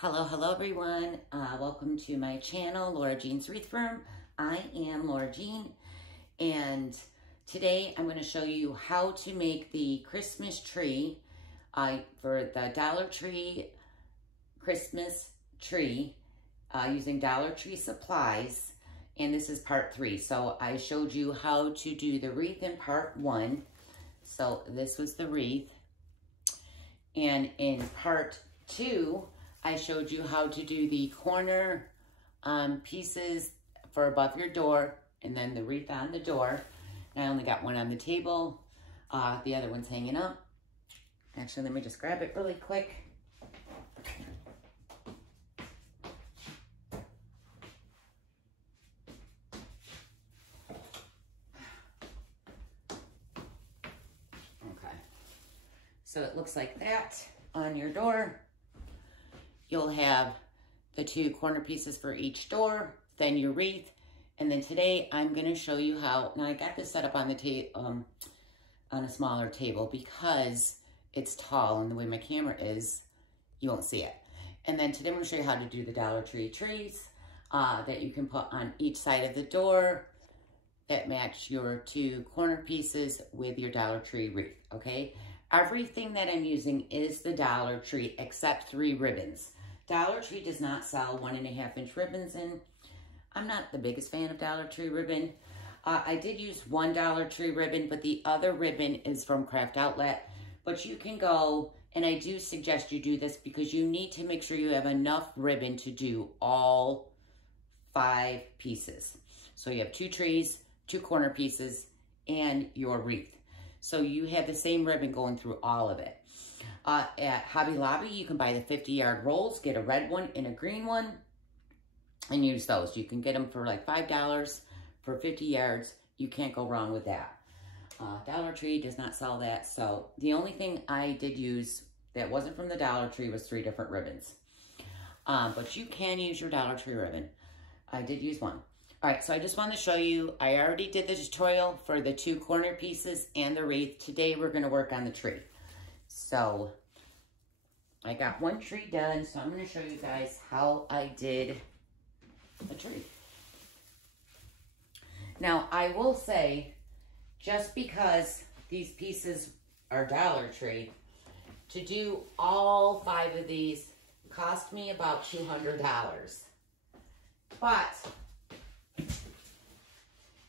Hello everyone. Welcome to my channel, Laura Jean's Wreath Firm. I am Laura Jean, and today I'm going to show you how to make the Christmas tree for the Dollar Tree Christmas tree using Dollar Tree supplies, and this is part 3. So I showed you how to do the wreath in part 1. So this was the wreath, and in part 2 I showed you how to do the corner pieces for above your door and then the wreath on the door. And I only got one on the table. The other one's hanging up. Actually, let me just grab it really quick. Okay. So it looks like that on your door. You'll have the 2 corner pieces for each door, then your wreath, and then today I'm going to show you how. Now I got this set up on the on a smaller table because it's tall, and the way my camera is, you won't see it. And then today I'm going to show you how to do the Dollar Tree trees that you can put on each side of the door that match your 2 corner pieces with your Dollar Tree wreath. Okay, everything that I'm using is the Dollar Tree except 3 ribbons. Dollar Tree does not sell 1.5-inch ribbons, and I'm not the biggest fan of Dollar Tree ribbon. I did use 1 Dollar Tree ribbon, but the other ribbon is from Craft Outlet. But you can go, and I do suggest you do this because you need to make sure you have enough ribbon to do all 5 pieces. So you have 2 trees, 2 corner pieces, and your wreath. So you have the same ribbon going through all of it. At Hobby Lobby, you can buy the 50-yard rolls, get a red one and a green one, and use those. You can get them for like $5 for 50 yards. You can't go wrong with that. Dollar Tree does not sell that. So the only thing I did use that wasn't from the Dollar Tree was 3 different ribbons. But you can use your Dollar Tree ribbon. I did use 1. All right, so I just wanted to show you, I already did the tutorial for the 2 corner pieces and the wreath. Today we're going to work on the tree. So I got 1 tree done, so I'm going to show you guys how I did the tree. Now, I will say, just because these pieces are Dollar Tree, to do all 5 of these cost me about $200. But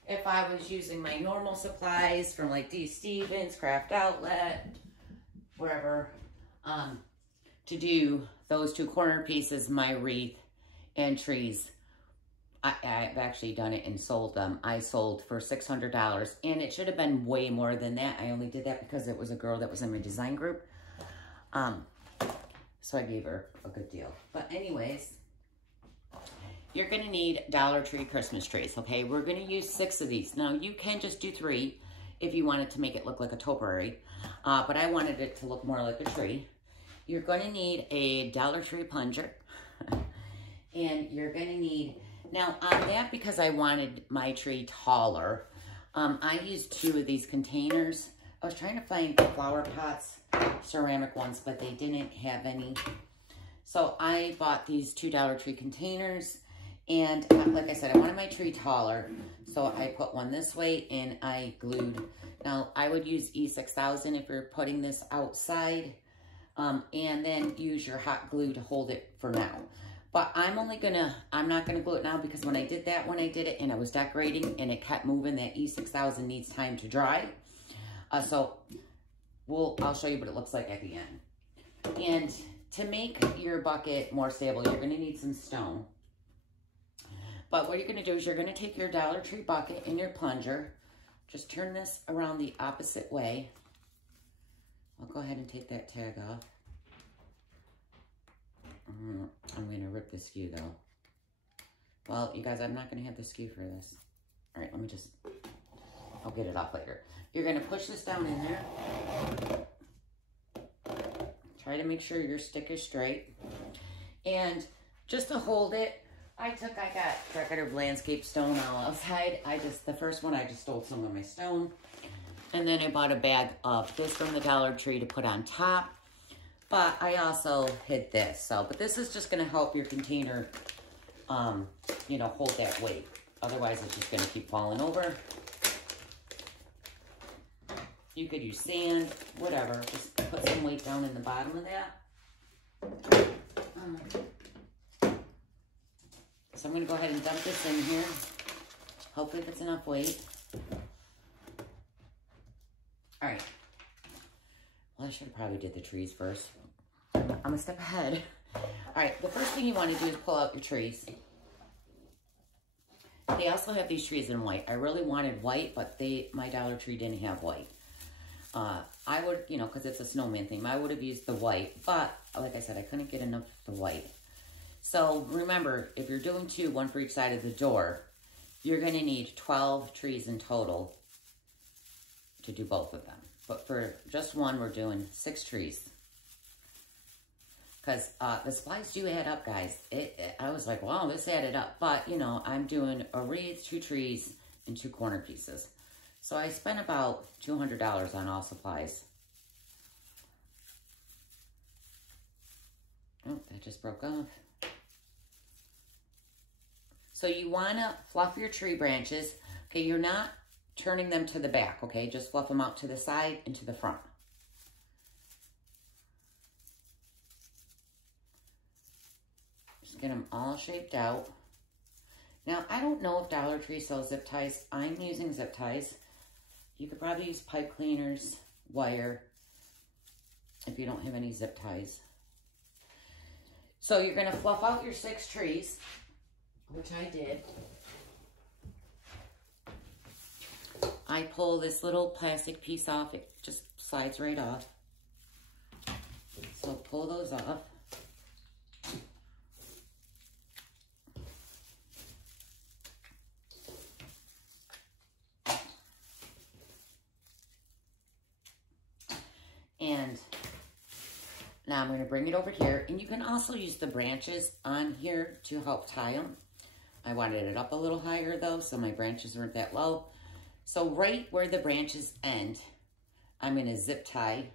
if I was using my normal supplies from like D. Stevens, Craft Outlet, wherever, to do those 2 corner pieces, my wreath and trees, I've actually done it and sold them. I sold for $600, and it should have been way more than that. I only did that because it was a girl that was in my design group. So I gave her a good deal. But anyways, you're going to need Dollar Tree Christmas trees, okay? We're going to use 6 of these. Now, you can just do 3 if you wanted to make it look like a topiary, but I wanted it to look more like a tree. You're going to need a Dollar Tree plunger, and you're going to need, now on that, because I wanted my tree taller, I used 2 of these containers. I was trying to find flower pots, ceramic ones, but they didn't have any. So I bought these 2 Dollar Tree containers. And like I said, I wanted my tree taller, so I put one this way and I glued. Now, I would use E6000 if you're putting this outside, and then use your hot glue to hold it for now. But I'm not gonna glue it now because when I did that, when I did it and I was decorating and it kept moving, that E6000 needs time to dry. So I'll show you what it looks like at the end. And to make your bucket more stable, you're gonna need some stone. But what you're going to do is you're going to take your Dollar Tree bucket and your plunger. Just turn this around the opposite way. I'll go ahead and take that tag off. I'm going to rip the skew though. Well, you guys, I'm not going to have the skew for this. All right, I'll get it off later. You're going to push this down in there. Try to make sure your stick is straight. And just to hold it, I got decorative landscape stone all outside. The first one, I just stole some of my stone. And then I bought a bag of this from the Dollar Tree to put on top. But I also hid this. So, but this is just going to help your container, you know, hold that weight. Otherwise, it's just going to keep falling over. You could use sand, whatever. Just put some weight down in the bottom of that. So I'm going to go ahead and dump this in here. Hopefully it's enough weight. All right. Well, I should have probably did the trees first. I'm a step ahead. All right, the first thing you want to do is pull out your trees. They also have these trees in white. I really wanted white, but my Dollar Tree didn't have white. I would, you know, because it's a snowman theme, I would have used the white, but like I said, I couldn't get enough of the white. So remember, if you're doing two, one for each side of the door, you're going to need 12 trees in total to do both of them. But for just one, we're doing 6 trees. Because the supplies do add up, guys. I was like, wow, this added up. But, you know, I'm doing a wreath, 2 trees, and 2 corner pieces. So I spent about $200 on all supplies. Oh, that just broke off. So you want to fluff your tree branches. Okay, you're not turning them to the back, okay? Just fluff them out to the side and to the front. Just get them all shaped out. Now, I don't know if Dollar Tree sells zip ties. I'm using zip ties. You could probably use pipe cleaners, wire, if you don't have any zip ties. So you're going to fluff out your 6 trees, which I did. I pull this little plastic piece off. It just slides right off. So pull those off. And now I'm going to bring it over here. And you can also use the branches on here to help tie them. I wanted it up a little higher though, so my branches weren't that low. So right where the branches end, I'm going to zip tie.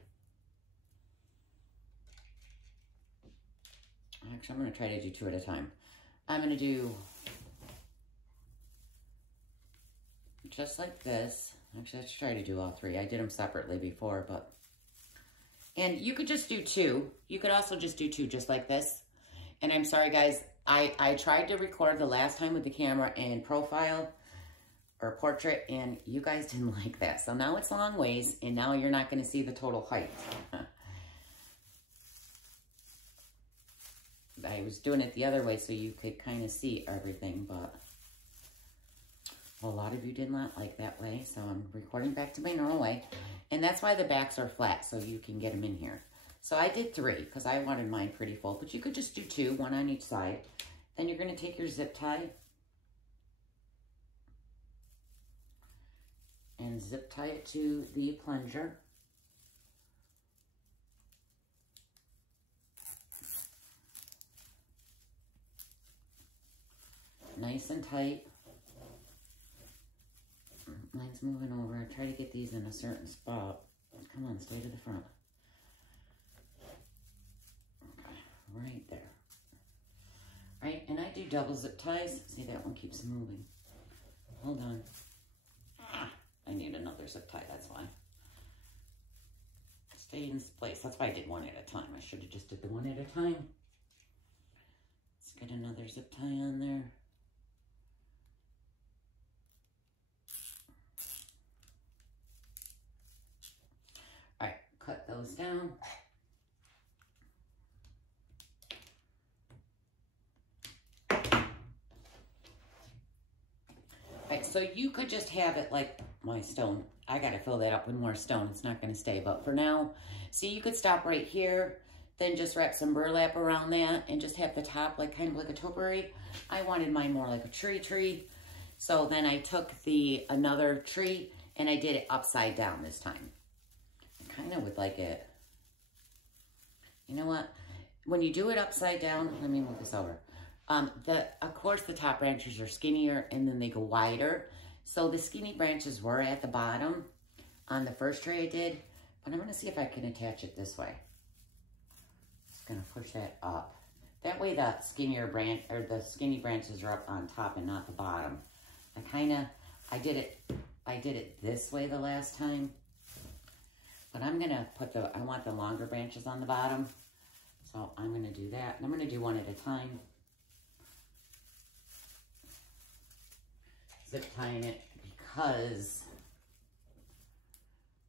Actually, I'm going to try to do 2 at a time. I'm going to do just like this. Actually, let's try to do all 3. I did them separately before, but... And you could just do 2. You could also just do 2 just like this. And I'm sorry, guys. I tried to record the last time with the camera in profile or portrait, and you guys didn't like that. So now it's long ways, and now you're not going to see the total height. I was doing it the other way so you could kind of see everything, but well, a lot of you did not like that way, so I'm recording back to my normal way. And that's why the backs are flat, so you can get them in here. So I did 3 because I wanted mine pretty full, but you could just do 2, 1 on each side. Then you're going to take your zip tie and zip tie it to the plunger. Nice and tight. Mine's moving over. I try to get these in a certain spot. Come on, stay to the front. Okay, right there. Right, and I do double zip ties. See, that one keeps moving. Hold on. I need another zip tie, that's why. Stay in place. That's why I did 1 at a time. I should have just did the 1 at a time. Let's get another zip tie on there. All right, cut those down. Right, so you could just have it like my stone. I got to fill that up with more stone. It's not going to stay. But for now, see, you could stop right here, then just wrap some burlap around that and just have the top like kind of like a topiary. I wanted mine more like a tree. So then I took another tree and I did it upside down this time. I kind of would like it. You know what? When you do it upside down, let me move this over. Of course, the top branches are skinnier and then they go wider. So the skinny branches were at the bottom on the first tray I did, but I'm going to see if I can attach it this way. Just gonna push that up. That way the skinnier branch, or the skinny branches are up on top and not the bottom. I did it this way the last time. But I'm gonna put I want the longer branches on the bottom. So I'm gonna do that. And I'm gonna do one at a time. Zip tying it because,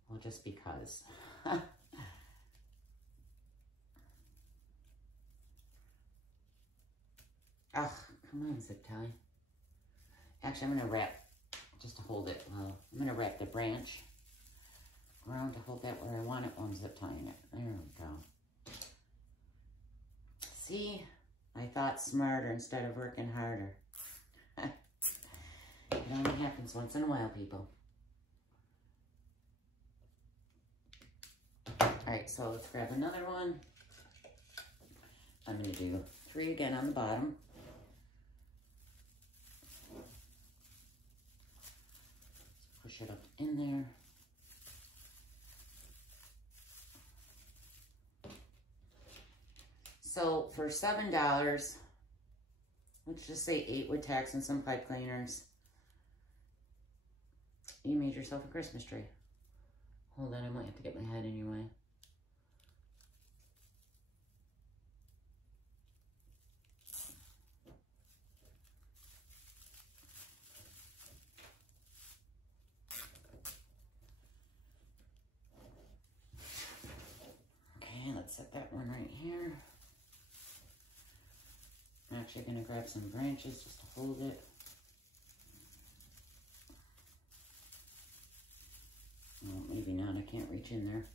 well, just because. Ugh, come on, zip tie. Actually, I'm gonna wrap, just to hold it well, I'm gonna wrap the branch around to hold that where I want it while I'm zip tying it. There we go. See, I thought smarter instead of working harder. It only happens once in a while, people. All right, so let's grab another one. I'm gonna do 3 again on the bottom. Push it up in there. So for $7, let's just say 8 with tax and some pipe cleaners, you made yourself a Christmas tree. Hold on, I might have to get my head in your way. Okay, let's set that one right here. I'm actually going to grab some branches just to hold it. Oh, maybe not. I can't reach in there.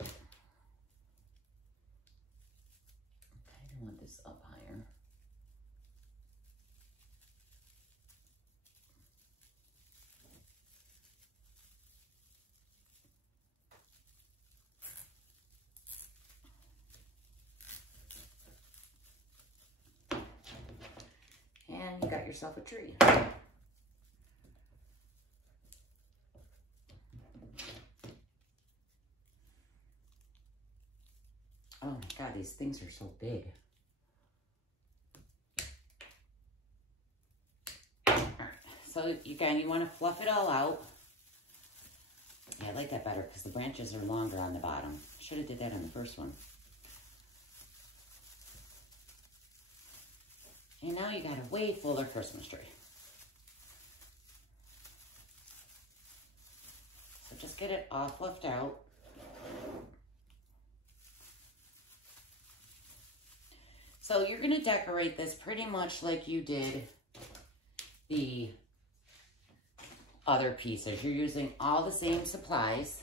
I kind of want this up higher. And you got yourself a tree. Oh my God, these things are so big. All right. So again, you want to fluff it all out. Yeah, I like that better because the branches are longer on the bottom. Should have did that on the first one. And now you got a way fuller Christmas tree. So just get it all fluffed out. So you're going to decorate this pretty much like you did the other pieces. You're using all the same supplies.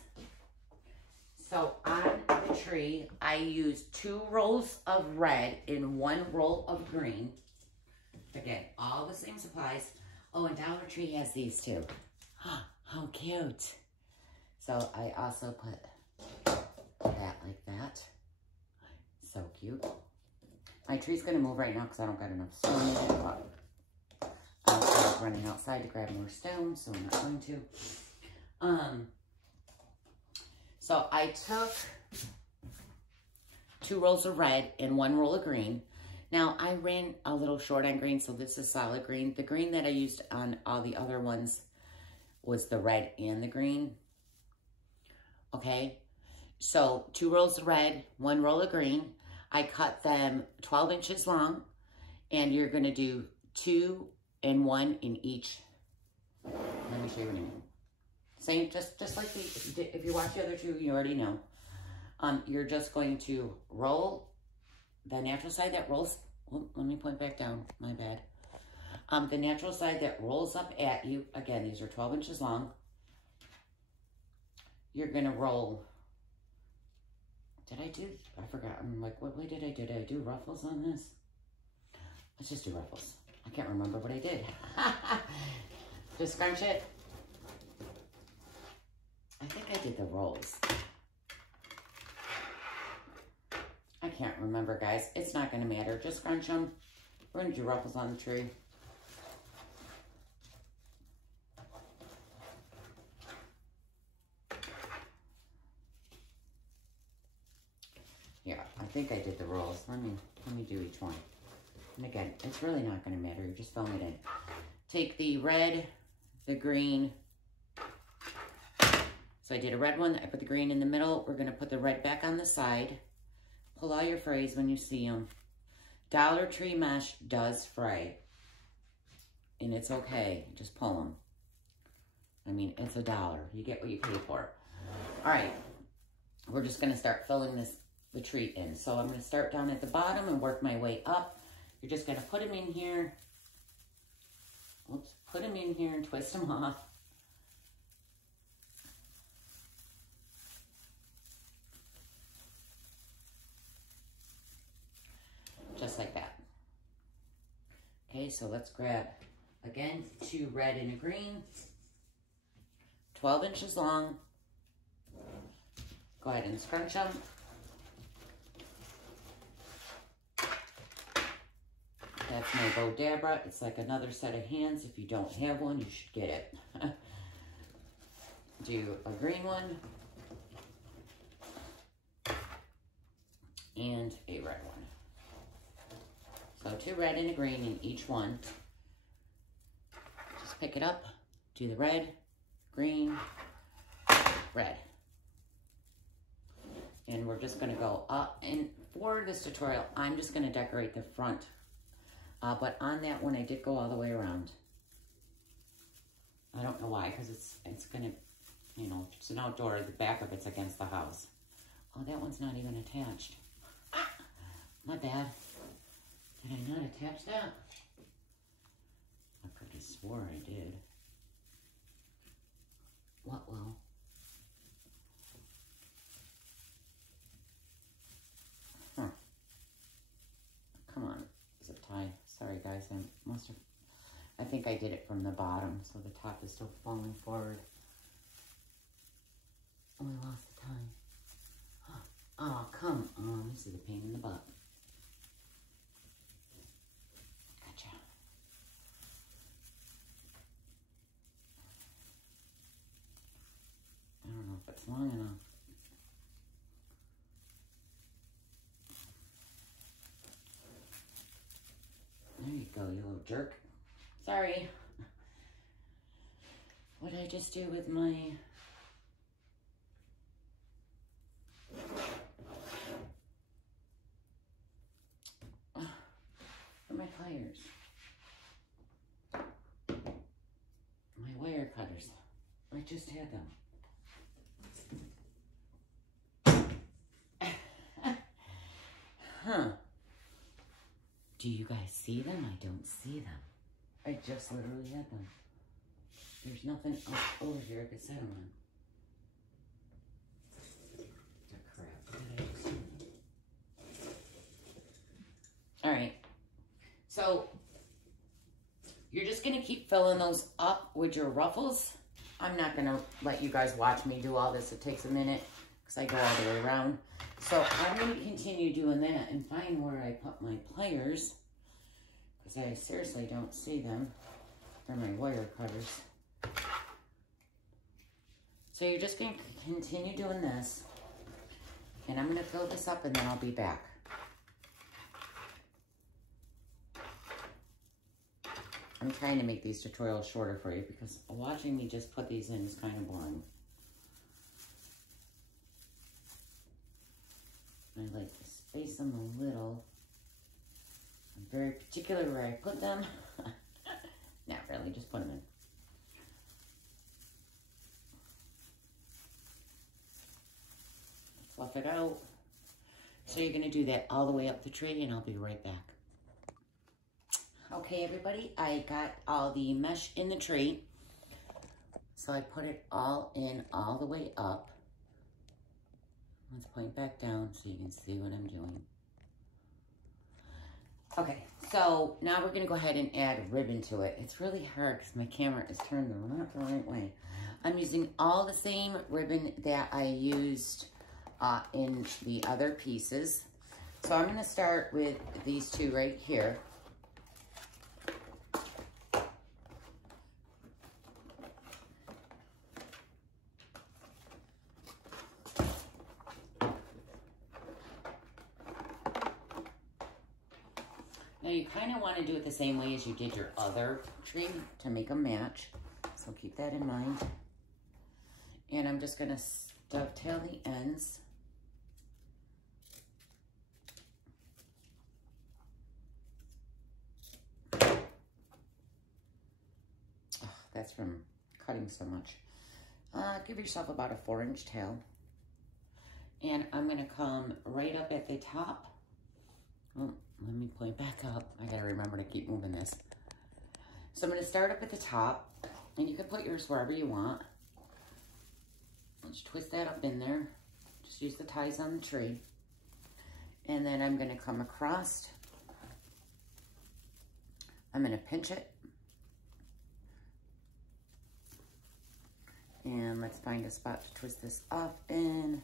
So on the tree, I used 2 rolls of red and 1 roll of green. Again, all the same supplies. Oh, and Dollar Tree has these too. How cute. So I also put that like that. So cute. My tree's going to move right now because I don't got enough stone in it, but I was running outside to grab more stone, so I'm not going to. So I took 2 rolls of red and 1 roll of green. Now, I ran a little short on green, so this is solid green. The green that I used on all the other ones was the red and the green. Okay, so 2 rolls of red, 1 roll of green. I cut them 12 inches long, and you're going to do 2 and 1 in each. Let me show you what I mean. Same, just like if you watch the other 2, you already know. You're just going to roll the natural side that rolls. Oh, let me point back down. My bad. The natural side that rolls up at you. Again, these are 12 inches long. You're going to roll. Did I do? I forgot. I'm like, what way did I do? Did I do ruffles on this? Let's just do ruffles. I can't remember what I did. Just scrunch it. I think I did the rolls. I can't remember, guys. It's not going to matter. Just scrunch them. We're going to do ruffles on the tree. think I did the rolls. Let me do each one. And again, it's really not going to matter. You're just filling it in. Take the red, the green. So I did a red one. I put the green in the middle. We're going to put the red back on the side. Pull out your frays when you see them. Dollar Tree mesh does fray. And it's okay. Just pull them. I mean, it's $1. You get what you pay for. All right. We're just going to start filling the tree in. So I'm going to start down at the bottom and work my way up. You're just going to put them in here. Oops. Put them in here and twist them off. Just like that. Okay, so let's grab, again, 2 red and a green. 12 inches long. Go ahead and scrunch them. That's my Bodabra. It's like another set of hands. If you don't have one, you should get it. Do a green one. And a red one. So 2 red and a green in each one. Just pick it up. Do the red, green, red. And we're just going to go up. And for this tutorial, I'm just going to decorate the front. But on that one, I did go all the way around. I don't know why, because it's going to, you know, it's an outdoor. The back of it's against the house. Oh, that one's not even attached. Ah, my bad. Did I not attach that? I could have swore I did. What will? Huh. Come on. Zip tie. Sorry guys, I think I did it from the bottom, so the top is still falling forward. Oh, I lost the tie. Oh, come on. This is a pain in the butt. Gotcha. I don't know if it's long enough. There you go, you little jerk. Sorry. What did I just do with my... my pliers? My wire cutters. I just had them. Huh. Do you guys see them? I don't see them. I just literally had them. There's nothing else over here I could set them on. The crap. All right. So you're just going to keep filling those up with your ruffles. I'm not going to let you guys watch me do all this. It takes a minute because I go all the way around. So I'm going to continue doing that and find where I put my pliers because I seriously don't see them. They're my wire cutters. So you're just going to continue doing this. And I'm going to fill this up and then I'll be back. I'm trying to make these tutorials shorter for you because watching me just put these in is kind of boring. I like to space them a little. I'm very particular where I put them. Not really, just put them in. Fluff it out. So you're going to do that all the way up the tree and I'll be right back. Okay, everybody, I got all the mesh in the tree. So I put it all in all the way up. Let's point back down so you can see what I'm doing. Okay, so now we're going to go ahead and add ribbon to it. It's really hard because my camera is turned not the right way. I'm using all the same ribbon that I used in the other pieces. So I'm going to start with these two right here. Now you kind of want to do it the same way as you did your other tree to make them match. So keep that in mind. And I'm just going to dovetail the ends. Oh, that's from cutting so much. Give yourself about a 4-inch tail. And I'm going to come right up at the top. Oh, let me point back up. I got to remember to keep moving this. So I'm going to start up at the top. And you can put yours wherever you want. Let's twist that up in there. Just use the ties on the tree. And then I'm going to come across. I'm going to pinch it. And let's find a spot to twist this up in.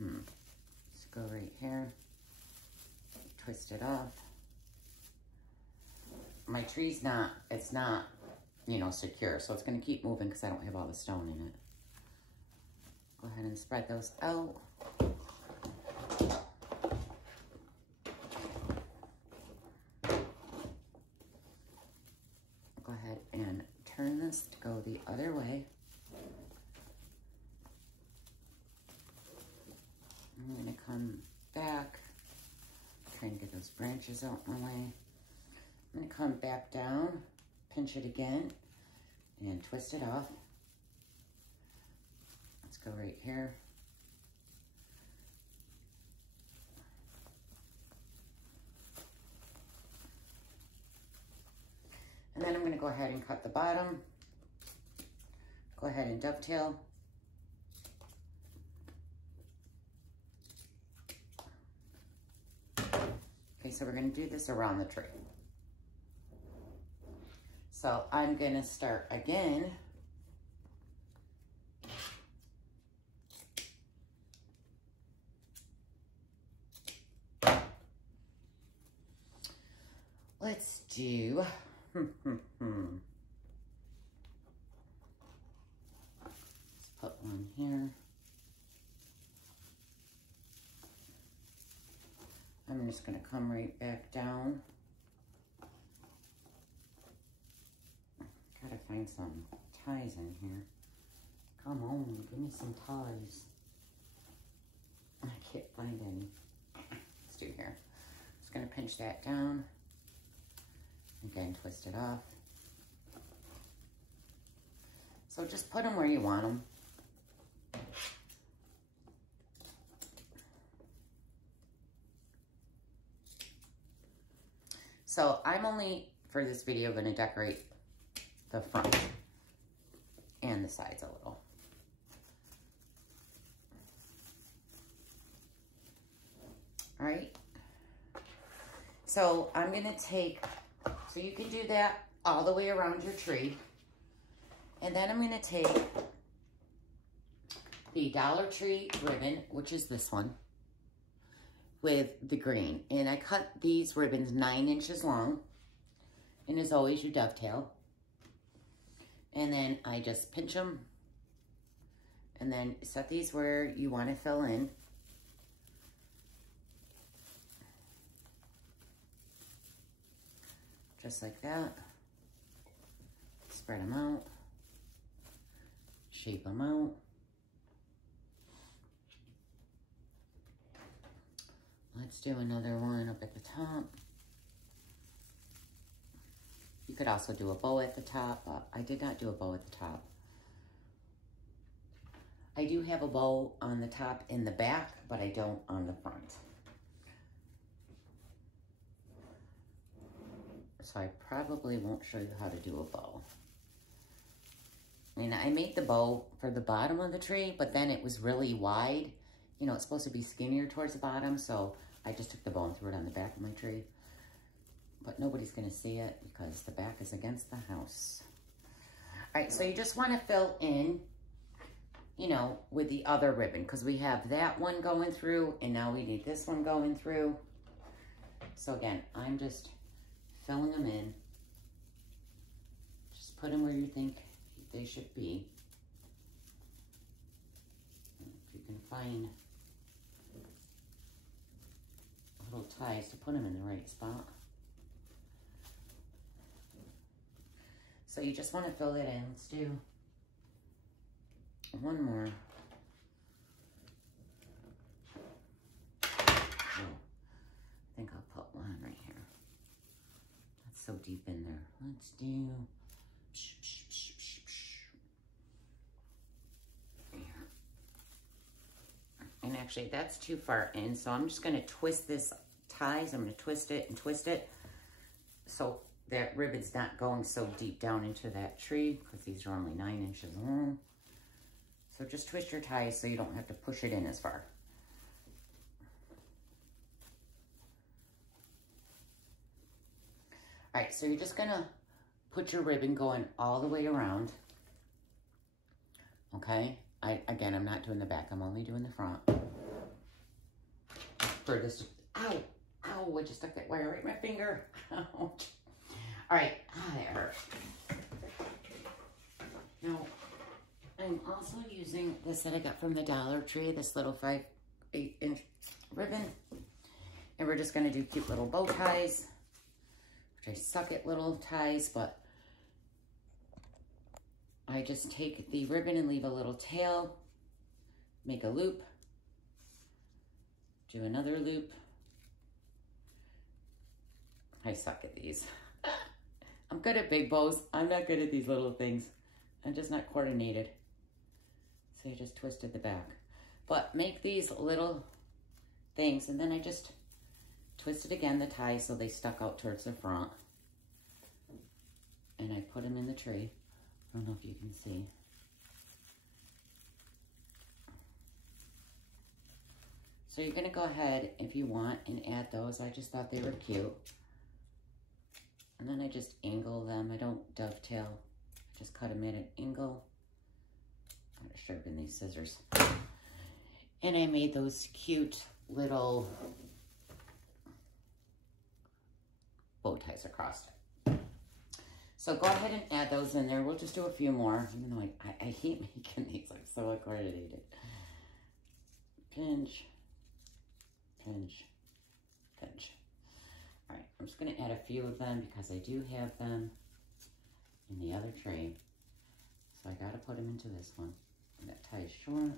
Let's go right here. Twist it off. My tree's not, it's not, you know, secure. So it's going to keep moving because I don't have all the stone in it. Go ahead and spread those out. Go ahead and turn this to go the other way. I'm going to come back, trying to get those branches out my way. I'm going to come back down, pinch it again, and twist it off. Let's go right here. And then I'm going to go ahead and cut the bottom. Go ahead and dovetail. Okay, so we're going to do this around the tree. So I'm going to start again. Let's do, let's put one here. I'm just going to come right back down. Gotta find some ties in here. Come on, give me some ties. I can't find any. Let's do here. Just going to pinch that down. Again, twist it off. So just put them where you want them. So I'm only, for this video, going to decorate the front and the sides a little. All right. So I'm going to take, so you can do that all the way around your tree. And then I'm going to take the Dollar Tree ribbon, which is this one, with the green. And I cut these ribbons 9 inches long. And as always, you dovetail. And then I just pinch them. And then set these where you want to fill in. Just like that. Spread them out. Shape them out. Let's do another one up at the top. You could also do a bow at the top, but I did not do a bow at the top. I do have a bow on the top in the back, but I don't on the front. So I probably won't show you how to do a bow. And I made the bow for the bottom of the tree, but then it was really wide. You know, it's supposed to be skinnier towards the bottom, so I just took the bow and threw it on the back of my tree. But nobody's going to see it because the back is against the house. All right, so you just want to fill in, you know, with the other ribbon, because we have that one going through, and now we need this one going through. So again, I'm just filling them in. Just put them where you think they should be. If you can find a little ties to put them in the right spot. So you just want to fill it in. Let's do one more. Oh, I think I'll put one right here. That's so deep in there. Let's do here. And actually that's too far in, so I'm just going to twist this ties. I'm going to twist it and twist it so that ribbon's not going so deep down into that tree, because these are only 9 inches long. So just twist your ties so you don't have to push it in as far. All right, so you're just gonna put your ribbon going all the way around. Okay, again, I'm not doing the back, I'm only doing the front. For this, ow, ow, I just stuck that wire right in my finger. Ouch. All right, that hurt. Now, I'm also using this that I got from the Dollar Tree, this little 8-inch ribbon. And we're just gonna do cute little bow ties, which I suck at little ties, but I just take the ribbon and leave a little tail, make a loop, do another loop. I suck at these. I'm good at big bows. I'm not good at these little things. I'm just not coordinated. So you just twisted the back. But make these little things, and then I just twisted again the ties so they stuck out towards the front. And I put them in the tree. I don't know if you can see. So you're gonna go ahead, if you want, and add those. I just thought they were cute. And then I just angle them. I don't dovetail. I just cut them at an angle. I'm gonna sharpen these scissors. And I made those cute little bow ties across it. So go ahead and add those in there. We'll just do a few more, even though I hate making these. I'm so coordinated. Pinch, pinch, pinch. All right, I'm just gonna add a few of them because I do have them in the other tray. So I gotta put them into this one. And that tie is short.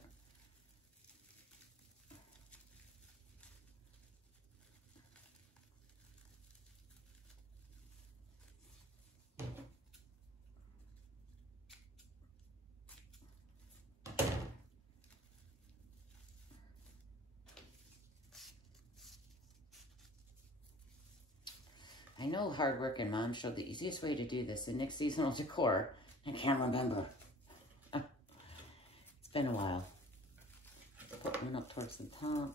I know hardworking mom showed the easiest way to do this in Nick's Seasonal Decor. I can't remember. It's been a while. Put one up towards the top.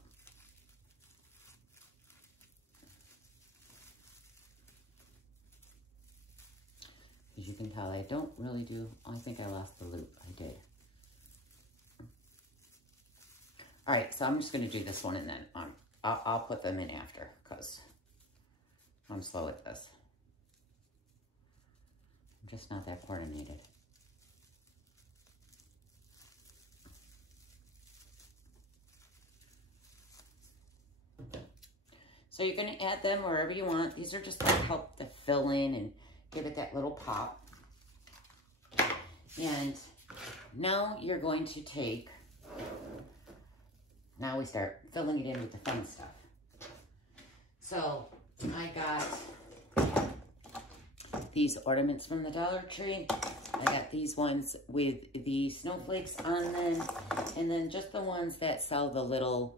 As you can tell, I don't really do, I think I lost the loop. I did. All right, so I'm just gonna do this one and then I'll put them in after because I'm slow at this. I'm just not that coordinated. So you're gonna add them wherever you want. These are just to help the fill in and give it that little pop. And now you're going to take, now we start filling it in with the fun stuff. So I got these ornaments from the Dollar Tree. I got these ones with the snowflakes on them, and then just the ones that sell the little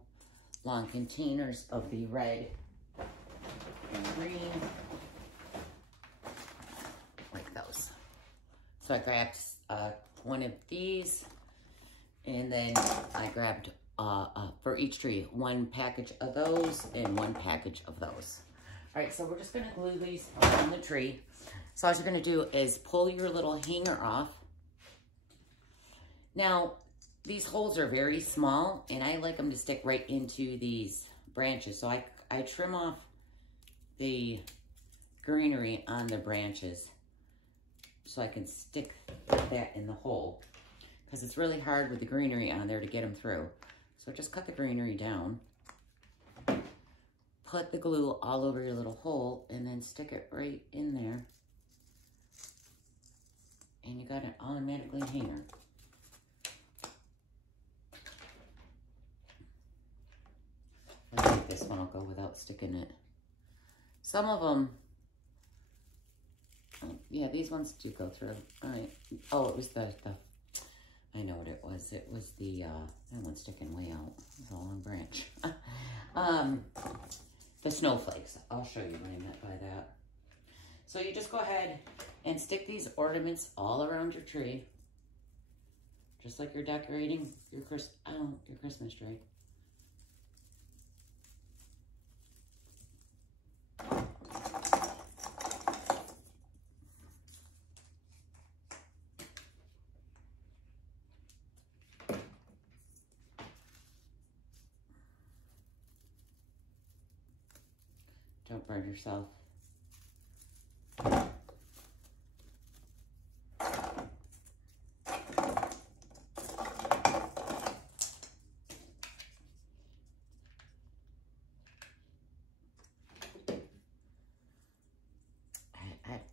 long containers of the red and green, like those. So I grabbed one of these, and then I grabbed for each tree, one package of those and one package of those. All right, so we're just gonna glue these on the tree. So all you're gonna do is pull your little hanger off. Now, these holes are very small, and I like them to stick right into these branches. So I trim off the greenery on the branches so I can stick that in the hole, because it's really hard with the greenery on there to get them through. So just cut the greenery down, put the glue all over your little hole and then stick it right in there. And you got an automatically hanger. I think this one will go without sticking it. Some of them, yeah, these ones do go through. All right. Oh, it was the I know what it was. It was the, that one's sticking way out. It's a long branch. The snowflakes. I'll show you what I meant by that. So you just go ahead and stick these ornaments all around your tree. Just like you're decorating your Christmas tree. Don't burn yourself. I'm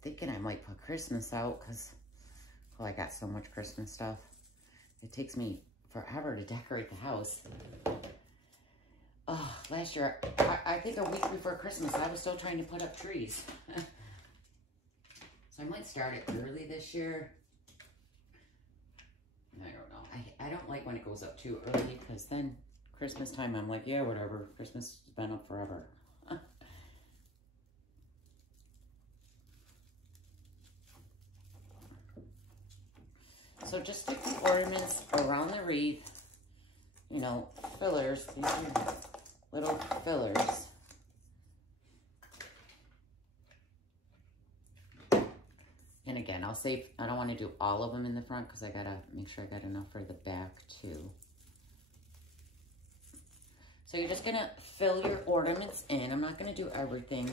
thinking I might put Christmas out because, oh, I got so much Christmas stuff. It takes me forever to decorate the house. Oh, last year, I think a week before Christmas, I was still trying to put up trees. So I might start it early this year. I don't know. I don't like when it goes up too early because then Christmas time, I'm like, yeah, whatever. Christmas has been up forever. So just stick the ornaments around the wreath. You know, fillers. These are little fillers. And again, I'll save, I don't want to do all of them in the front because I gotta make sure I got enough for the back too. So you're just gonna fill your ornaments in. I'm not gonna do everything.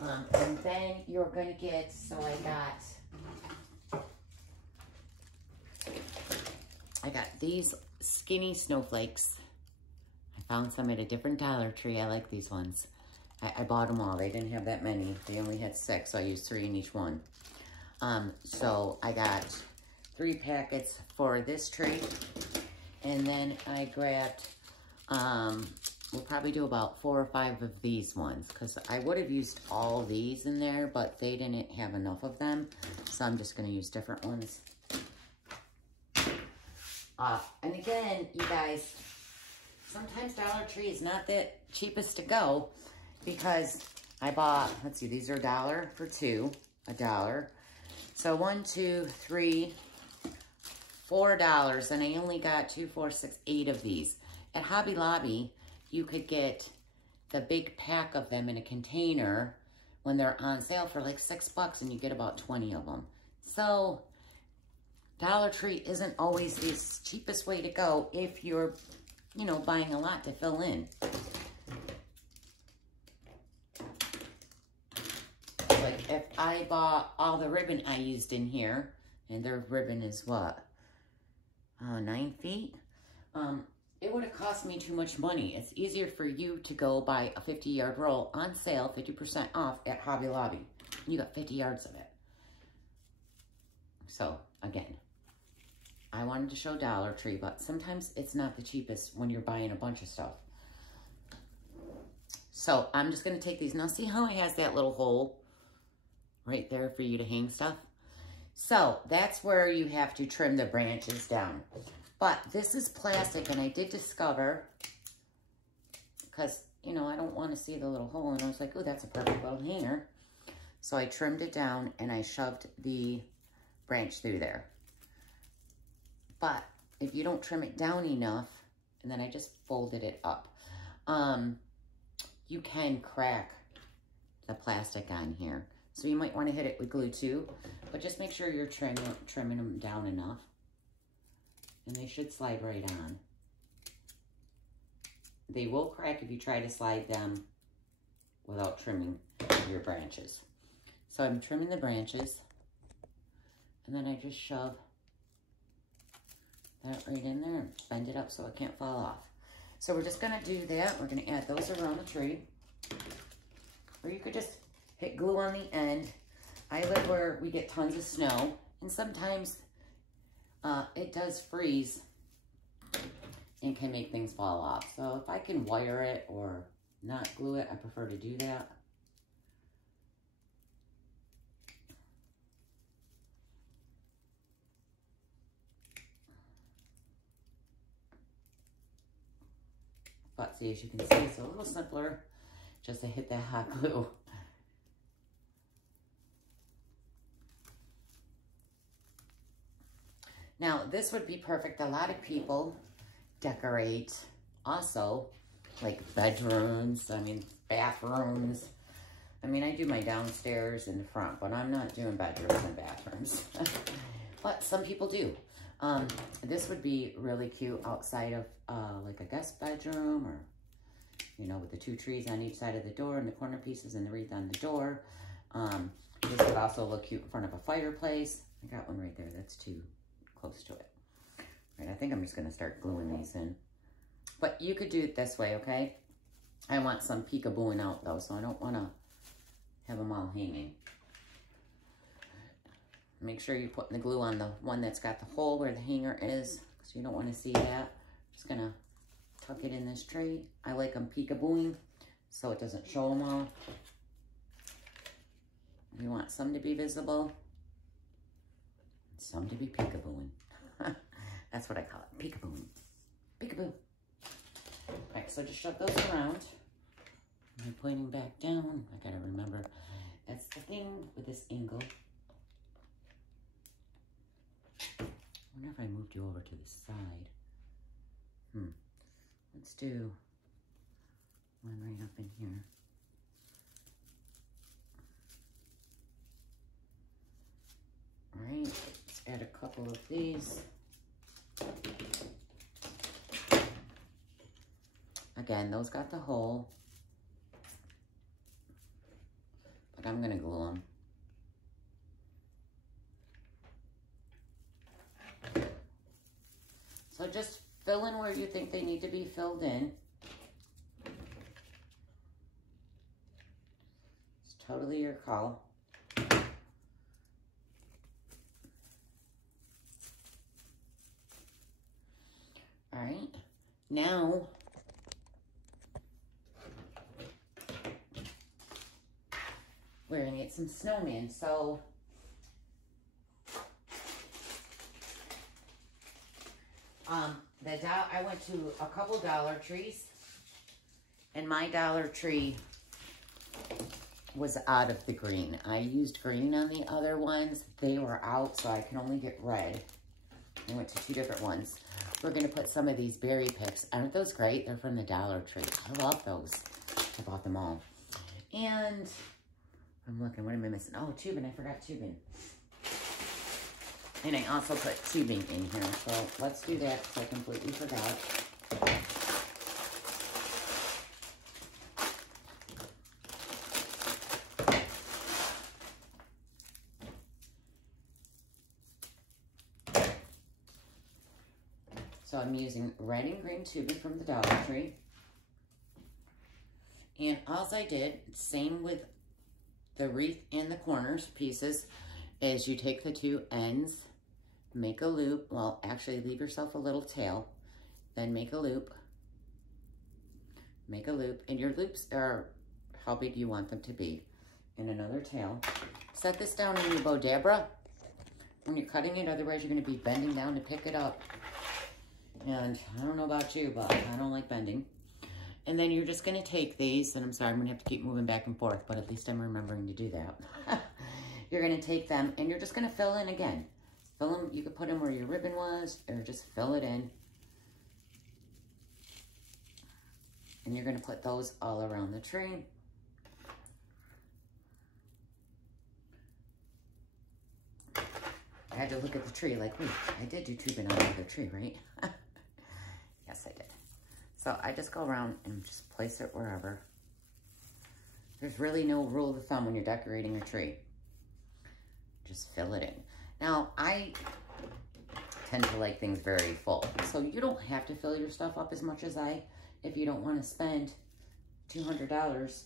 And then you're gonna get, so I got these skinny snowflakes. I found some at a different Dollar Tree. I like these ones. I bought them all. They didn't have that many. They only had 6, so I used 3 in each one. So I got 3 packets for this tree. And then I grabbed, we'll probably do about 4 or 5 of these ones because I would have used all these in there, but they didn't have enough of them. So I'm just going to use different ones. And again, you guys, sometimes Dollar Tree is not the cheapest to go because I bought, let's see, these are $1 for 2, $1. So 1, 2, 3, $4, and I only got 2, 4, 6, 8 of these. At Hobby Lobby, you could get the big pack of them in a container when they're on sale for like $6 and you get about 20 of them. So Dollar Tree isn't always the cheapest way to go if you're, you know, buying a lot to fill in. Like if I bought all the ribbon I used in here, and their ribbon is what? 9 feet? It would have cost me too much money. It's easier for you to go buy a 50-yard roll on sale, 50% off at Hobby Lobby. You got 50 yards of it. So, again, I wanted to show Dollar Tree, but sometimes it's not the cheapest when you're buying a bunch of stuff. So, I'm just going to take these. Now, see how it has that little hole right there for you to hang stuff? So, that's where you have to trim the branches down. But this is plastic, and I did discover, because, you know, I don't want to see the little hole, and I was like, oh, that's a perfect little hanger. So I trimmed it down, and I shoved the branch through there. But if you don't trim it down enough, and then I just folded it up, you can crack the plastic on here. So you might want to hit it with glue too, but just make sure you're trimming them down enough. And they should slide right on. They will crack if you try to slide them without trimming your branches. So I'm trimming the branches, and then I just shove that right in there and bend it up so it can't fall off. So we're just gonna do that. We're gonna add those around the tree. or you could just hit glue on the end. I live where we get tons of snow, and sometimes it does freeze and can make things fall off. So if I can wire it or not glue it, I prefer to do that. But see, as you can see, it's a little simpler just to hit that hot glue. Now, this would be perfect. A lot of people decorate also like bedrooms, bathrooms. I do my downstairs in the front, but I'm not doing bedrooms and bathrooms. But some people do. This would be really cute outside of like a guest bedroom, or, you know, with the 2 trees on each side of the door and the corner pieces and the wreath on the door. This would also look cute in front of a fireplace. I got one right there. That's too close to it. All right, I think I'm just going to start gluing these in. But you could do it this way, okay? I want some peekabooing out, though, so I don't want to have them all hanging. Make sure you're putting the glue on the one that's got the hole where the hanger is, because you don't want to see that. Just going to tuck it in this tray. I like them peekabooing, so it doesn't show them all. You want some to be visible, some to be peekabooing. That's what I call it, peekabooing. Peekaboo. All right, so just shove those around. I'm pointing back down. I gotta remember, that's the thing with this angle. I wonder if I moved you over to the side. Let's do one right up in here. All right, let's add a couple of these. Again, those got the hole, but I'm gonna glue them. So just fill in where you think they need to be filled in. It's totally your call. All right, now we're gonna get some snowmen. So I went to a couple Dollar Trees, and my Dollar Tree was out of the green. I used green on the other ones. They were out, so I can only get red. I went to 2 different ones. We're gonna put some of these berry picks. Aren't those great? They're from the Dollar Tree. I love those. I bought them all. And I'm looking, what am I missing? Oh, tubing, I forgot tubing. And I also put tubing in here, so let's do that because I completely forgot. So I'm using red and green tubing from the Dollar Tree. And all I did, same with the wreath and the corners pieces, is you take the 2 ends, make a loop. Well, actually leave yourself a little tail, then make a loop, and your loops are how big you want them to be, and another tail. Set this down in your Bodabra when you're cutting it, otherwise you're going to be bending down to pick it up. And I don't know about you, but I don't like bending. And then you're just going to take these, and I'm sorry, I'm going to have to keep moving back and forth, but at least I'm remembering to do that. You're going to take them, and you're just going to fill in again. Fill them, you could put them where your ribbon was, or just fill it in. And you're going to put those all around the tree. I had to look at the tree like, wait, I did do tubing on the other tree, right? Yes, I did. So I just go around and just place it wherever. There's really no rule of thumb when you're decorating a tree. Just fill it in. Now, I tend to like things very full. So you don't have to fill your stuff up as much as I, if you don't want to spend $200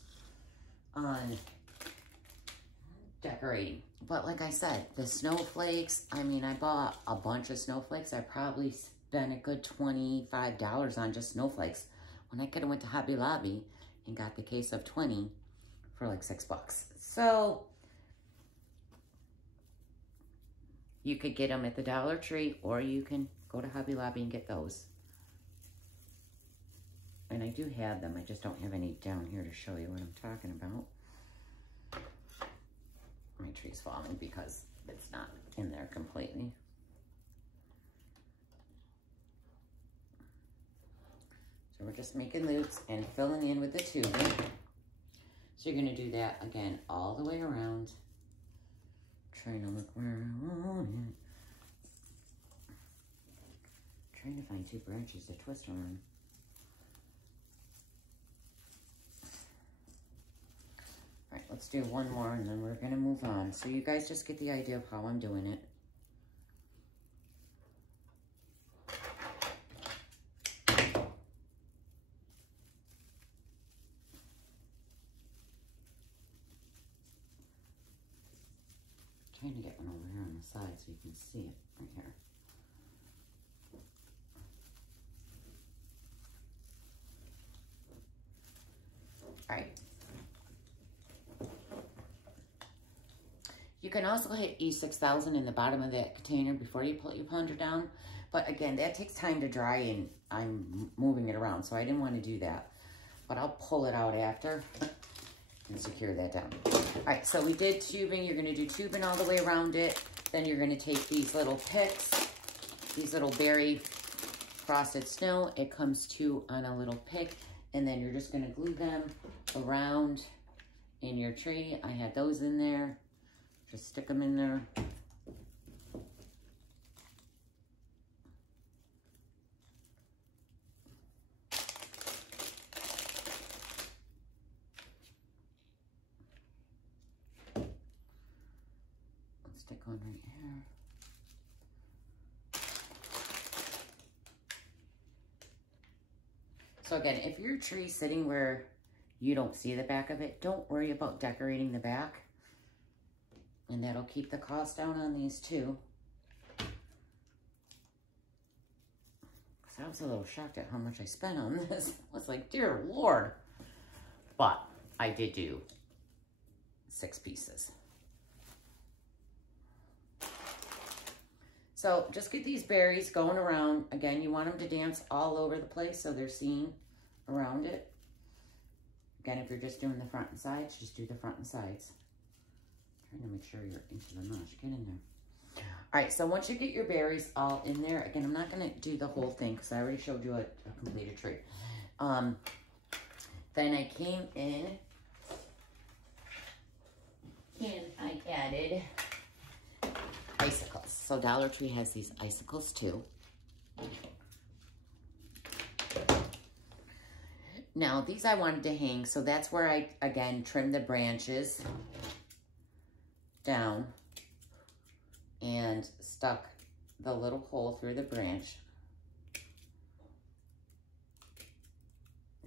on decorating. But like I said, the snowflakes, I mean, I bought a bunch of snowflakes. I probably spent a good $25 on just snowflakes, when I could have went to Hobby Lobby and got the case of 20 for like $6. So you could get them at the Dollar Tree, or you can go to Hobby Lobby and get those. And I do have them. I just don't have any down here to show you what I'm talking about. My tree's falling because it's not in there completely. So we're just making loops and filling in with the tubing. So you're going to do that again all the way around. Trying to look where I want it. Trying to find 2 branches to twist around. All right, let's do one more and then we're going to move on. So you guys just get the idea of how I'm doing it. Trying to get one over here on the side so you can see it right here. All right. You can also hit E6000 in the bottom of that container before you put your plunger down. But again, that takes time to dry and I'm moving it around, so I didn't want to do that. But I'll pull it out after and secure that down. All right, so we did tubing. You're gonna do tubing all the way around it. Then you're gonna take these little picks, these little berry frosted snow. It comes to on a little pick, and then you're just gonna glue them around in your tree. I had those in there. Just stick them in there. Let's stick one right here. So again, if your tree's sitting where you don't see the back of it, don't worry about decorating the back. And that'll keep the cost down on these too. Because I was a little shocked at how much I spent on this. I was like, dear Lord. But I did do 6 pieces. So just get these berries going around. Again, you want them to dance all over the place so they're seen around it. Again, if you're just doing the front and sides, just do the front and sides. Trying to make sure you're into the mesh. Get in there. All right, so once you get your berries all in there, again, I'm not going to do the whole thing because I already showed you a completed tree. Then I came in and I added icicles. So Dollar Tree has these icicles too. Now, these I wanted to hang, so that's where I, again, trimmed the branches down and stuck the little hole through the branch.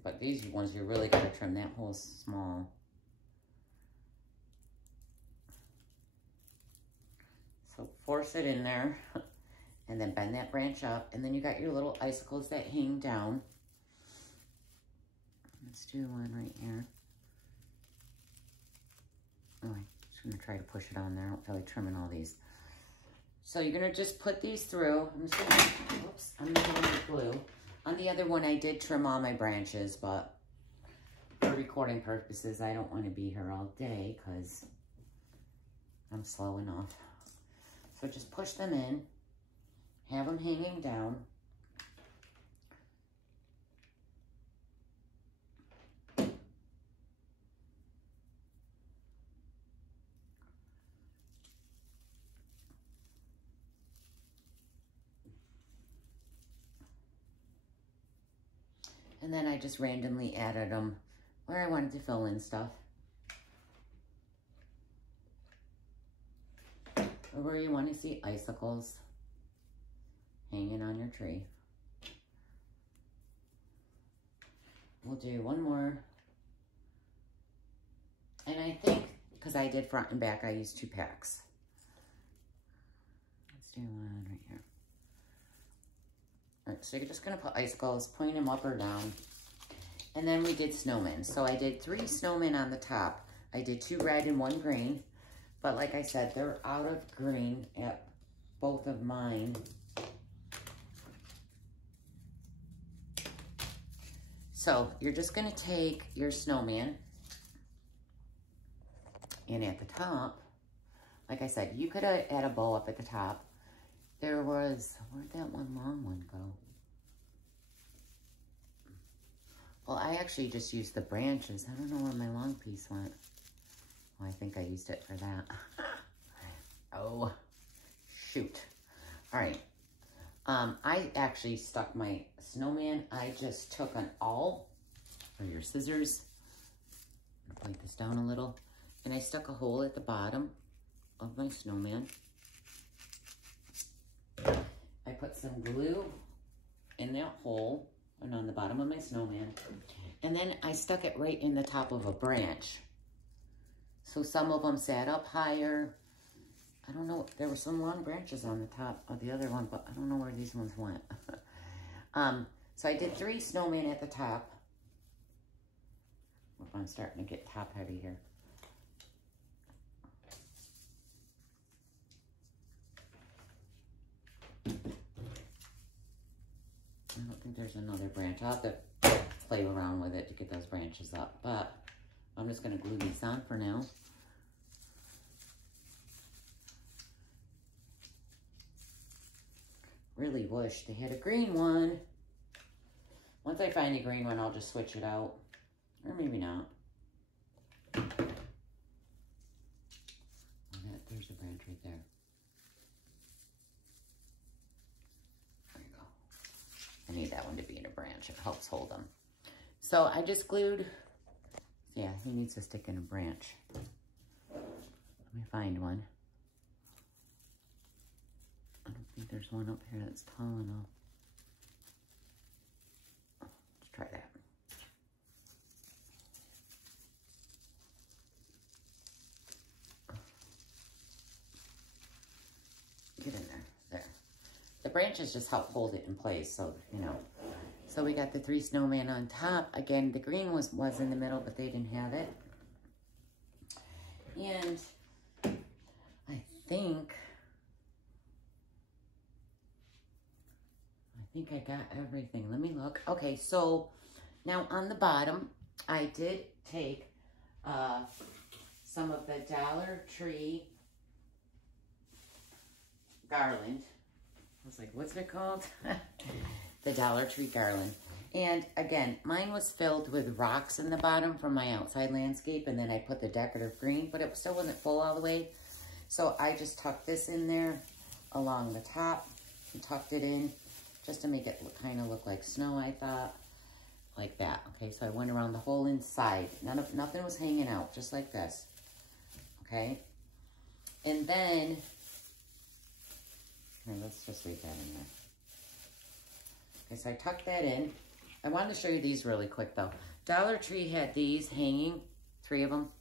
But these ones, you really got to trim. That hole's small. So force it in there and then bend that branch up. And then you got your little icicles that hang down. Let's do one right here. Oh, I'm just going to try to push it on there. I don't feel like trimming all these. So you're going to just put these through. I'm just going to, oops, I'm going to go with glue. On the other one, I did trim all my branches, but for recording purposes, I don't want to be here all day because I'm slow enough. So just push them in, have them hanging down. And then I just randomly added them where I wanted to fill in stuff. Or where you want to see icicles hanging on your tree. We'll do one more because I did front and back. I used 2 packs. Let's do one right here. All right, so you're just gonna put icicles, point them up or down. And then we did snowmen. So I did 3 snowmen on the top. I did 2 red and 1 green. But like I said, they're out of green at both of mine. So you're just gonna take your snowman, and at the top, like I said, you could add a bow up at the top. There was, where'd that one long one go? Well, I actually just used the branches. I don't know where my long piece went. Well, I think I used it for that. Oh, shoot. All right. I actually stuck my snowman. I just took an awl or your scissors. I'm gonna point this down a little. And I stuck a hole at the bottom of my snowman. I put some glue in that hole and on the bottom of my snowman. And then I stuck it right in the top of a branch. So some of them sat up higher. I don't know, there were some long branches on the top of the other one, but I don't know where these ones went. So I did 3 snowmen at the top. I'm starting to get top heavy here. I don't think there's another branch. I'll have to play around with it to get those branches up, but I'm just gonna glue these on for now. Really wish they had a green one. Once I find a green one, I'll just switch it out. Or maybe not. Oh, there's a branch right there. There you go. I need that one to be in a branch. It helps hold them. So I just glued, yeah, he needs to stick in a branch. Let me find one. I don't think there's one up here that's tall enough. Let's try that. Get in there. There. The branches just help hold it in place, so, you know. So we got the 3 snowmen on top. Again, the green was in the middle, but they didn't have it. And I think I got everything. Let me look. Okay, so now on the bottom, I did take some of the Dollar Tree garland. I was like, what's it called? The Dollar Tree garland. And again, mine was filled with rocks in the bottom from my outside landscape, and then I put the decorative green, but it still wasn't full all the way. So I just tucked this in there along the top and tucked it in just to make it kind of look like snow, I thought. Like that. Okay, so I went around the whole inside. Nothing was hanging out, just like this. Okay? And then, here, let's just leave that in there. Okay, so I tucked that in. I wanted to show you these really quick, though. Dollar Tree had these hanging, 3 of them,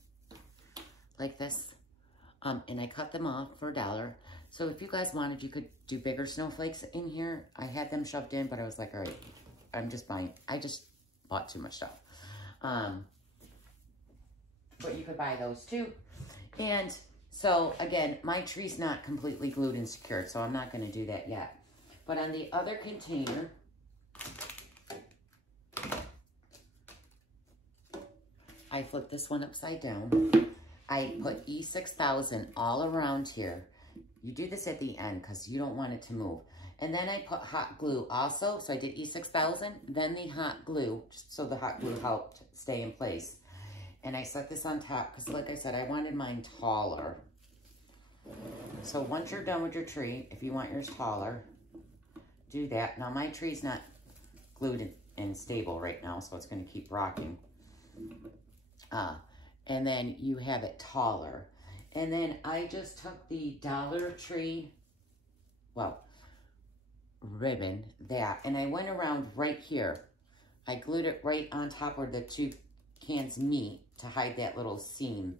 like this. And I cut them off for $1. So if you guys wanted, you could do bigger snowflakes in here. I had them shoved in, but I was like, all right, I'm just buying. I just bought too much stuff. But you could buy those too. And so again, my tree's not completely glued and secured, so I'm not going to do that yet. But on the other container, I flipped this one upside down. I put E6000 all around here. You do this at the end because you don't want it to move. And then I put hot glue also. So I did E6000, then the hot glue, so the hot glue helped stay in place. And I set this on top because, like I said, I wanted mine taller. So once you're done with your tree, if you want yours taller, do that. Now my tree's not glued and stable right now, so it's going to keep rocking. And then you have it taller. And then I just took the Dollar Tree, well, ribbon, that, and I went around right here. I glued it right on top where the 2 cans meet to hide that little seam.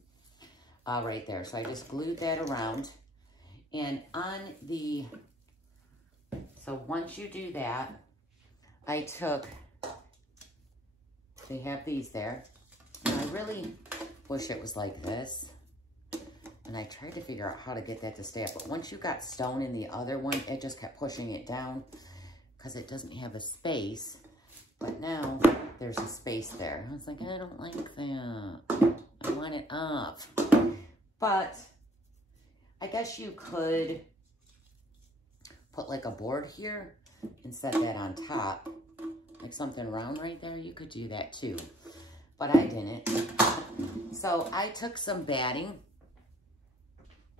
right there. So I just glued that around. And on the, so once you do that, I took, they have these there. And I really wish it was like this. And I tried to figure out how to get that to stay up. But once you got stone in the other one, it just kept pushing it down because it doesn't have a space. But now there's a space there. I was like, I don't like that. I want it up. But I guess you could put like a board here and set that on top. Like something round right there. You could do that too. But I didn't. So I took some batting,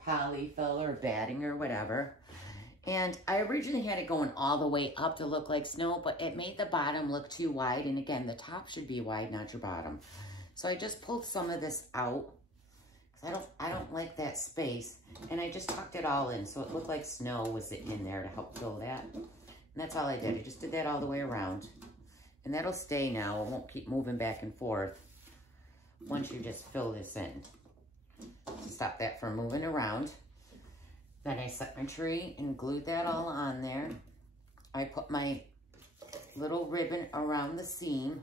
polyfill or batting or whatever. And I originally had it going all the way up to look like snow, but it made the bottom look too wide. And again, the top should be wide, not your bottom. So I just pulled some of this out. I don't like that space. And I just tucked it all in so it looked like snow was in there to help fill that. And that's all I did. I just did that all the way around. And that'll stay now. It won't keep moving back and forth once you just fill this in. To stop that from moving around. Then I set my tree and glued that all on there. I put my little ribbon around the seam.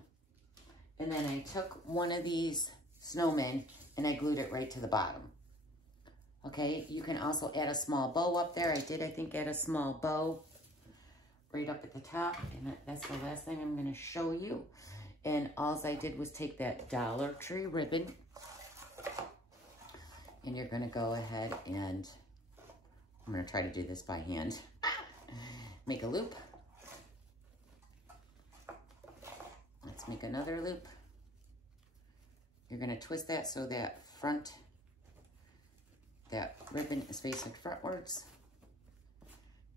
And then I took one of these snowmen and I glued it right to the bottom. Okay, you can also add a small bow up there. I did, I think, add a small bow right up at the top. And that's the last thing I'm going to show you. And all I did was take that Dollar Tree ribbon. And you're going to go ahead and, I'm going to try to do this by hand. Make a loop. Let's make another loop. You're going to twist that so that that ribbon is facing frontwards.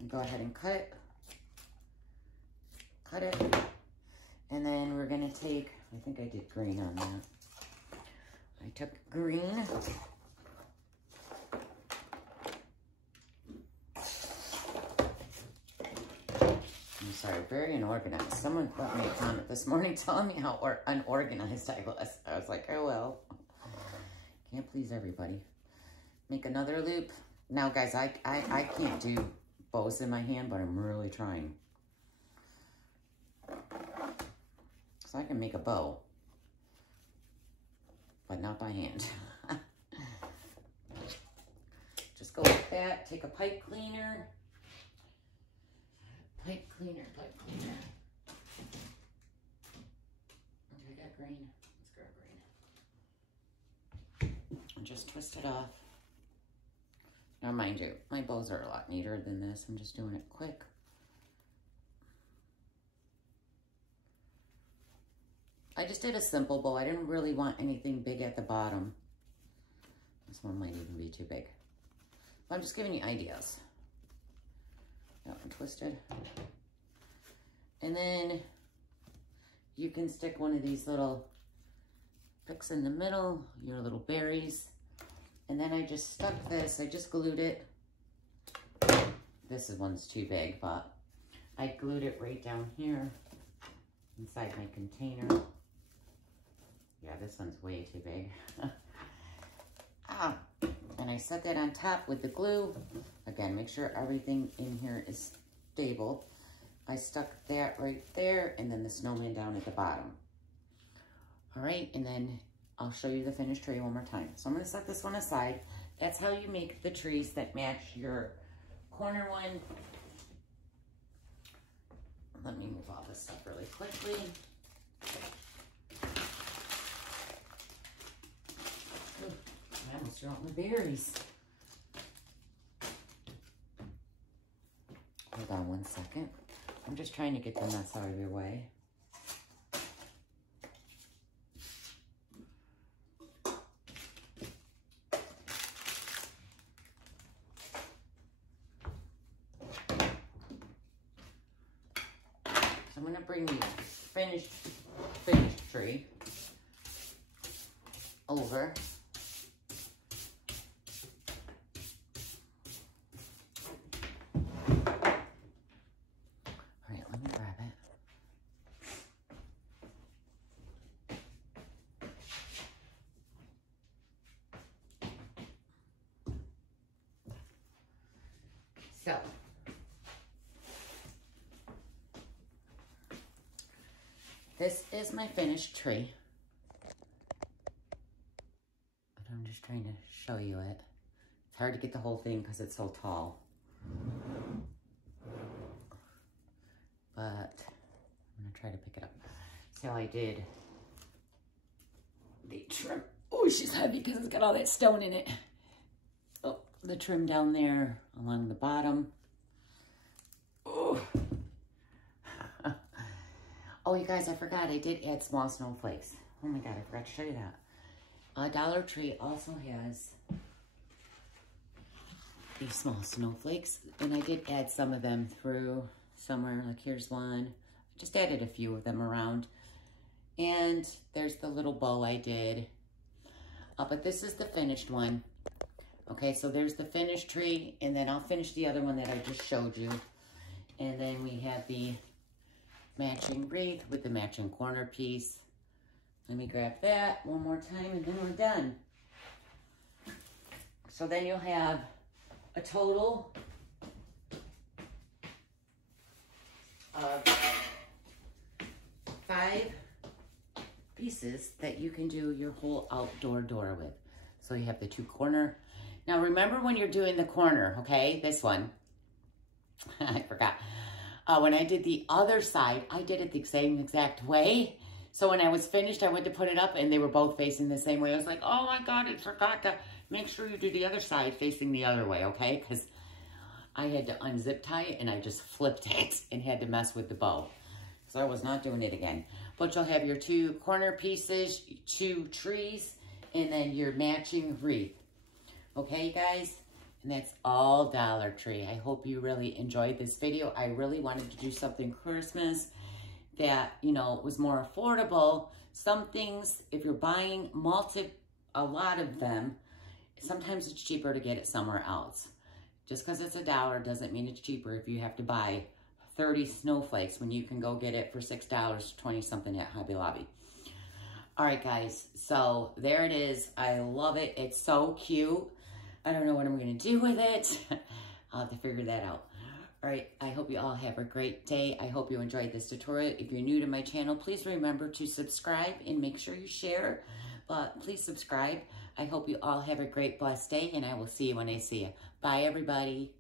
And go ahead and cut it. Cut it. And then we're going to take, I think I did green on that. I took green. I'm sorry, very unorganized. Someone brought me a comment this morning telling me how unorganized I was. I was like, oh well. Can't please everybody. Make another loop. Now guys, I can't do bows in my hand, but I'm really trying. So I can make a bow, but not by hand. Just go like that, take a pipe cleaner. Pipe cleaner, pipe cleaner. Okay, I got green. Let's grab green. And just twist it off. Now mind you, my bows are a lot neater than this. I'm just doing it quick. I just did a simple bow. I didn't really want anything big at the bottom. This one might even be too big. But I'm just giving you ideas. That one twisted. And then you can stick one of these little picks in the middle, your little berries. And then I just stuck this, I just glued it. This one's too big, but I glued it right down here inside my container. Yeah, this one's way too big. And I set that on top with the glue. Again, make sure everything in here is stable. I stuck that right there and then the snowman down at the bottom. All right, and then I'll show you the finished tree one more time. So I'm gonna set this one aside. That's how you make the trees that match your corner one. Let me move all this stuff really quickly. Ooh, I almost threw out my berries. Hold on one second. I'm just trying to get the mess out of your way. So I'm going to bring the finished tree over. So, this is my finished tree. But I'm just trying to show you it. It's hard to get the whole thing because it's so tall. But I'm gonna try to pick it up. So I did the trim. Oh, she's heavy because it's got all that stone in it. Oh, the trim down there along the bottom. Oh. Oh, you guys, I forgot. I did add small snowflakes. Oh my God, I forgot to show you that. Dollar Tree also has these small snowflakes, and I did add some of them through somewhere. Like here's one. Just added a few of them around. And there's the little bow I did. But this is the finished one. Okay, so there's the finished tree, and then I'll finish the other one that I just showed you. And then we have the matching wreath with the matching corner piece. Let me grab that one more time, and then we're done. So then you'll have a total of 5 pieces that you can do your whole outdoor door with. So you have the 2 corner. Now remember when you're doing the corner, okay, this one, I forgot. When I did the other side, I did it the same exact way. So when I was finished, I went to put it up and they were both facing the same way. I was like, oh my God, I forgot to make sure you do the other side facing the other way, okay? Because I had to unzip tie it and I just flipped it and had to mess with the bow. So I was not doing it again. But you'll have your 2 corner pieces, 2 trees, and then your matching wreath. Okay, you guys? And that's all Dollar Tree. I hope you really enjoyed this video. I really wanted to do something Christmas that, you know, was more affordable. Some things, if you're buying a lot of them, sometimes it's cheaper to get it somewhere else. Just because it's $1 doesn't mean it's cheaper if you have to buy 30 snowflakes when you can go get it for $6, 20 something at Hobby Lobby. All right, guys, so there it is. I love it. It's so cute. I don't know what I'm going to do with it. I'll have to figure that out. All right, I hope you all have a great day. I hope you enjoyed this tutorial. If you're new to my channel, please remember to subscribe and make sure you share. But please subscribe. I hope you all have a great, blessed day, and I will see you when I see you. Bye, everybody.